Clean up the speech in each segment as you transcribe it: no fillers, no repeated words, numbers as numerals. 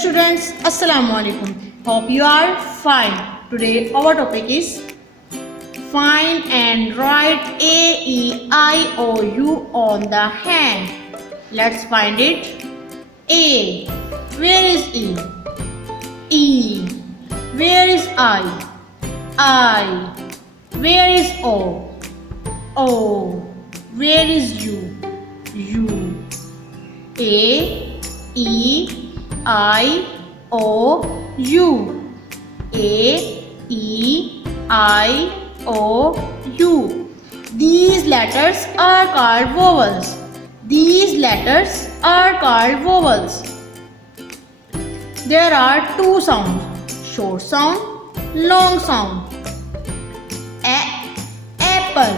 students, Assalamu alaikum. Hope you are fine. Today our topic is find and write A, E, I, O, U on the hand. Let's find it. A. Where is E? E. Where is I? I. Where is O? O. Where is U? U. A, E, I, O, U. A, E, I, O, U. These letters are called vowels. These letters are called vowels. There are two sounds, short sound, long sound. Apple,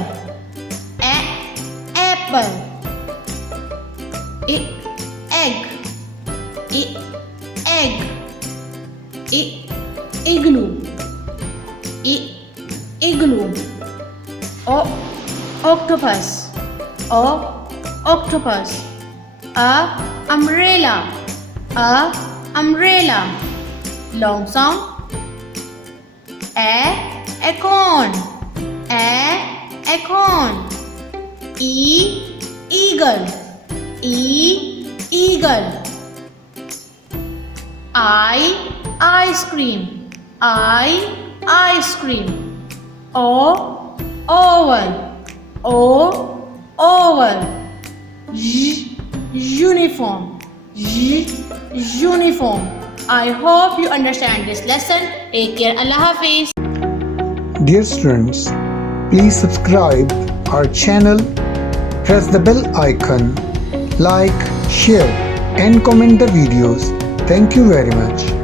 apple. Egg, egg. Igloo, igloo. Octopus, octopus. Umbrella, umbrella. Long sound. Acorn, acorn. Eagle, eagle. Ice cream, ice cream. Oval, oval. Uniform, uniform. I hope you understand this lesson. Take care. Allah Hafiz. Dear students, please subscribe our channel, press the bell icon, like, share and comment the videos. Thank you very much.